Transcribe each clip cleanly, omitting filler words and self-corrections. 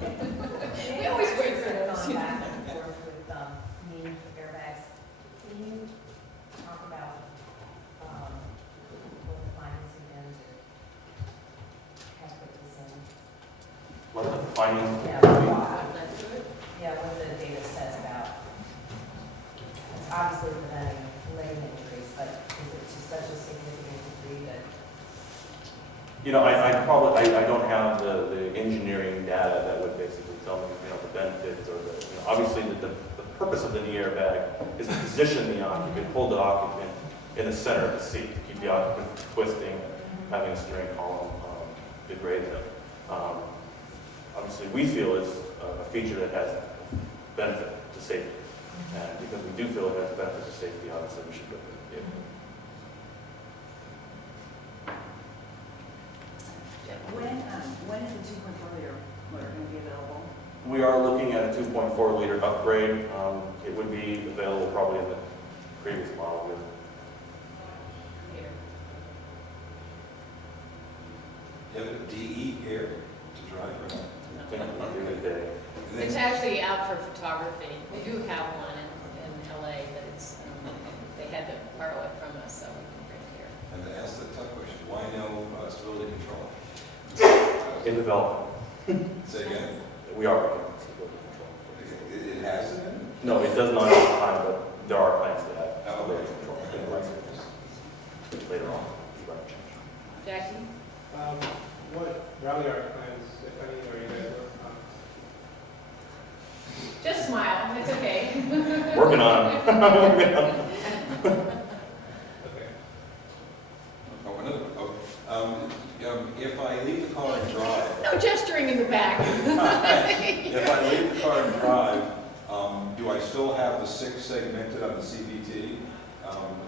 We always wait for those. Gone back and forth with me airbags. Can you talk about what the financing is or have put this in? What the findings? Yeah, Let's do it. yeah, what the data says about, it's obviously preventing lane injuries, but is it to such a significant degree that You know, I don't have the engineering data that would basically tell me, the benefits or obviously the purpose of the knee airbag is to position the occupant, hold the occupant in the center of the seat, keep the occupant from twisting, having a steering column degrade them. Obviously, we feel it's a feature that has benefit to safety. And because we do feel it has benefit to safety, obviously we should put it in. When is the 2.4 liter motor going to be available? We are looking at a 2.4 liter upgrade. It would be available probably in the previous model. Here. You have a DE here to drive around. I think we're good day. It's actually out for photography. We do have one in LA, but it's, they had to borrow it from us, so we can bring it here. And to ask the tough question, why no stability control? In development, Say again? we are working on stability control. It has it in it? No, it does not at this time, but there are plans to add Oh, stability okay. control in the license later on. Jackie? What rally art plans, if any, are you guys working on? Just smile, it's okay. Working on it. Okay. Oh, another one. If I leave the car and drive, No gesturing in the back. if I leave the car and drive, do I still have the 6 segmented on the CVT?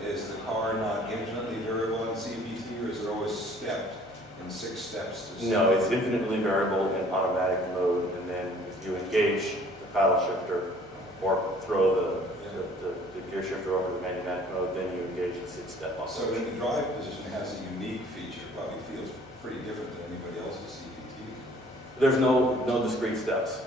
Is the car not infinitely variable on CVT, or is it always stepped in 6 steps? No, it's infinitely variable in automatic mode, and then if you engage the paddle shifter or throw the gear shifter over to the manumatic mode, then you engage the 6-step So operation. in the drive position, it has a unique feature, probably feels pretty different than anybody else's CVT. There's no discrete steps.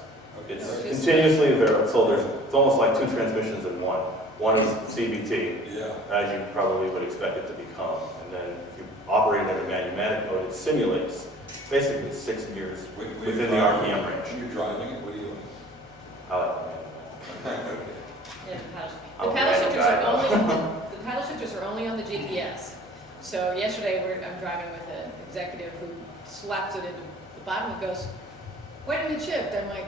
Okay. It's Just- continuously variable, so it's almost like 2 transmissions in one. One is CVT, Yeah. as you probably would expect it to become, and then if you operate it in a manumatic mode, it simulates basically 6 gears within the RPM range. You're driving it, what are you doing? Yeah, I'm the a paddle manual shifters guy, are though. only, the paddle shifters are only on the GPS. So yesterday, I'm driving with an executive who slaps it into the bottom and goes, "Wait a minute, shift." I'm like,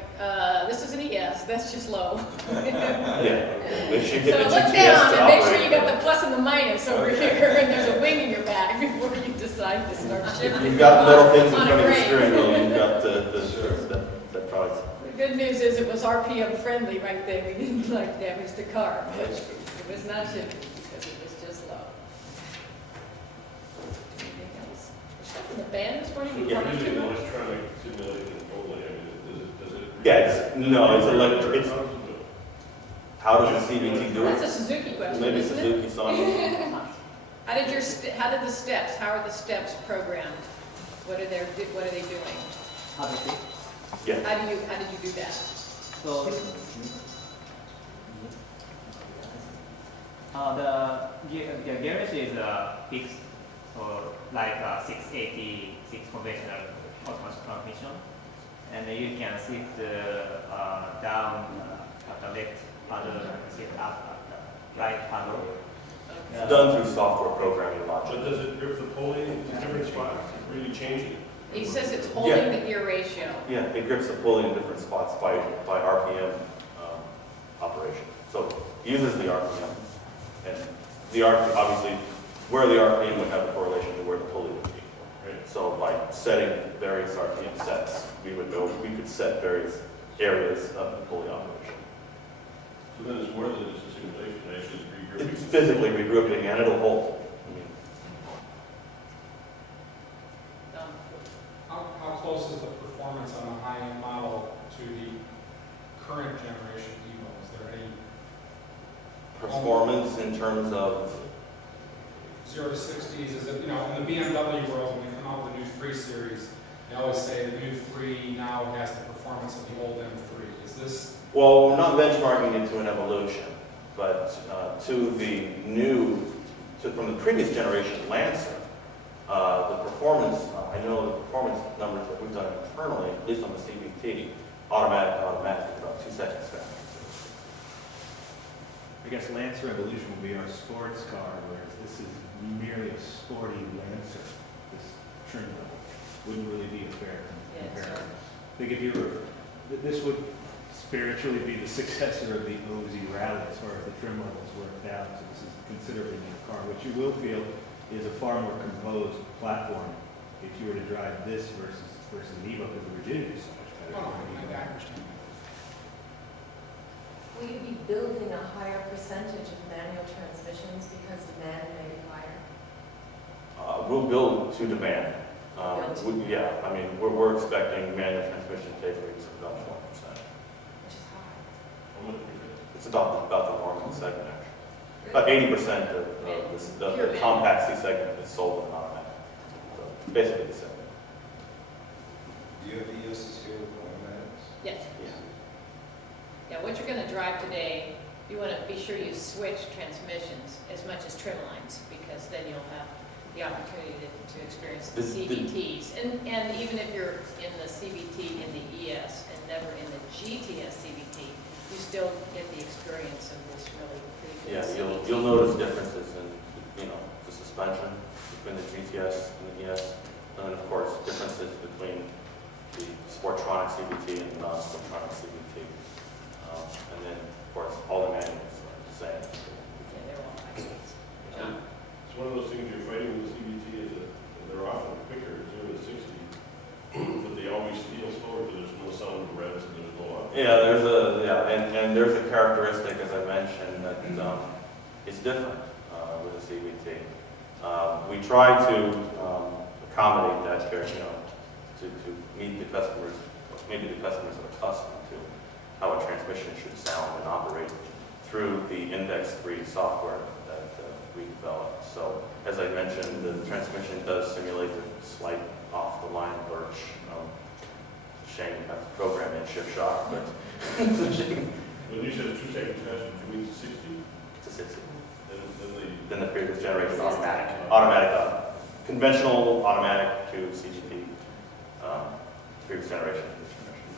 this isn't a yes, that's just low. Yeah, make sure you So get the look GPS down to and make sure operate you got it. the plus and the minus over here, and there's a wing in your back before you decide to start shifting. You've got metal things in on a front of your grade. steering wheel, you've got the step products. The good news is it was RPM friendly right there. We didn't like damage the car, but it was not shifting because it was just low. Anything else? Stuff in the band this morning? Yeah, usually electronic simulated control, does it? No, it's electric, it's, how does the CVT do That's a it? Suzuki question, Maybe isn't it? Suzuki Sonic. How did the steps, how are the steps programmed? What are they doing? How to say? Yeah, How did you do that? So, the gearage is fixed, so like 686 conventional automatic transmission, and you can shift down at the left paddle, shift up at the right paddle. it's done through software programming But logic. does it grip the pulley in different spots, really change it? He says it's holding the gear ratio. Yeah, it grips the pulley in different spots by RPM operation. So it uses the RPM, and the RPM, obviously, where the RPM would have a correlation to where the pulley would be. Right. So by setting various RPM sets, we could set various areas of the pulley operation. So then it's more than just a simulation, it actually is regrouping. It's physically regrouping, and it'll hold. I mean, How close is the performance on the high-end model to the current generation Evo? Is there any performance in terms of 0 to 60s? Is it, in the BMW world, when they come out with the new 3 Series, they always say the new 3 now has the performance of the Well, we're not benchmarking it to an evolution, but from the previous generation Lancer, the performance, I know the performance numbers that we've done internally, at least on the CVT, automatic to automatic, is about 2 seconds faster. I guess Lancer Evolution will be our sports car, whereas this is merely a sporty Lancer, this trim level. Wouldn't really be a fair comparison. I think if you were, this would spiritually be the successor of the OZ Rally as far as the trim levels worked out. So this is a considerably new car, which you will feel is a far more composed platform if you were to drive this versus an Evo, because the rigidity is so much better. Oh, I understand. Will you be building a higher percentage of manual transmissions because demand may be higher? We'll build to demand. Build to Yeah, I mean, we're expecting manual transmission take rates of about 20%. Which is high. It's about the norm in the segment, actually. About 80% of the compact C segment is sold in automatic. So basically the same. Do you have ESs here with automatics? Yes. Yeah. Yeah, what you're gonna drive today, you wanna be sure you switch transmissions as much as trim lines, because then you'll have the opportunity to experience the CVTs. And even if you're in the CVT in the ES and never in the GTS CVT, you still get the experience of this really pretty good Yeah, CVT. you'll notice differences in, the suspension between the GTS and the ES, and then of course differences between the Sportronic CVT and the non-Sportronic CVT. And then of course all the manuals are the same. Yeah, they're all high speeds. John? It's one of those things you're fighting with the CVT is that they're often quicker, 0 to 60, but they always feel slower because there's no sound of revs and there's no up. Yeah, and there's a characteristic, as I mentioned, that is different with the CVT. We try to accommodate that, to meet the customers. Maybe the customers are accustomed to how a transmission should sound and operate through the Index 3 software that we developed. So, as I mentioned, the transmission does simulate the slight off-the-line lurch. It's a shame you have to program in shift shock, but it's a shame. When you said 2 seconds faster, do you mean to 60? It's a 60. Then Then the previous generation This is automatic, conventional automatic to CGT, previous generation.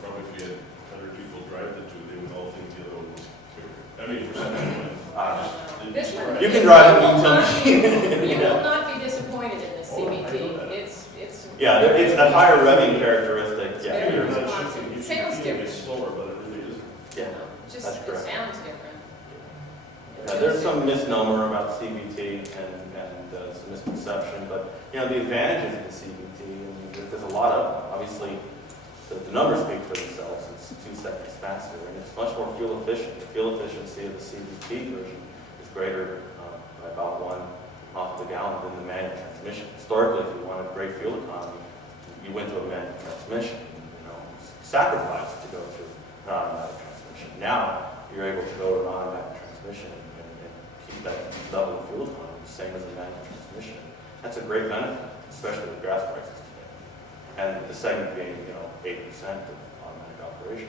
probably if you had 100 people drive the two, they would all think the other one was quicker. I mean, percentage-wise. This one. You can drive it You will until You will not be disappointed in this CVT. It's. yeah, it's a higher revving characteristic. It's Yeah, very you're- responsive. It sounds different. It's slower, but it really isn't. yeah. Just, That's it correct. sounds different. There's some misnomer about CVT and some misconception, but the advantages of the CVT, and there's a lot of, obviously, the numbers speak for themselves. It's 2 seconds faster, and it's much more fuel efficient. The fuel efficiency of the CVT version is greater by about 1 off the gallon than the manual transmission. Historically, if you wanted great fuel economy, you went to a manual transmission, sacrificed to go to an automatic transmission. Now, you're able to go to an automatic transmission and keep that level of fuel economy the same as a manual transmission. That's a great benefit, especially with gas prices today. And the segment being, 8% of automatic operation.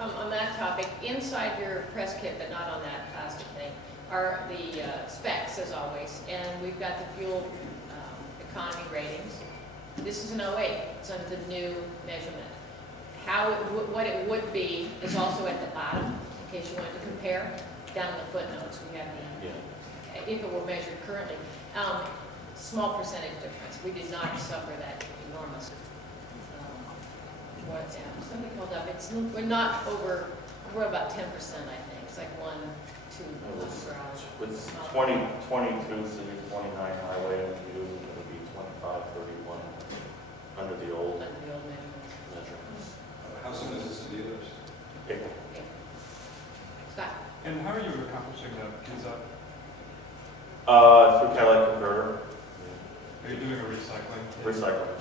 On that topic, inside your press kit, but not on that plastic thing, are the specs, as always. And we've got the fuel economy ratings. This is an 08. It's under the new measurement. What it would be is also at the bottom, in case you wanted to compare. Down in the footnotes, we have the, if it were measured currently, small percentage difference. We did not suffer that enormous, something called up, we're not over, we're about 10%, I think. It's like 1, 2 miles per hour. With 22 city, 29 highway, and you, it would be 25, 31 under the old Under the old measurements. measurements. How soon is this to dealers? April. Scott? And how are you accomplishing that? Is that, Through catalytic converter, are you doing a recycling? recycling.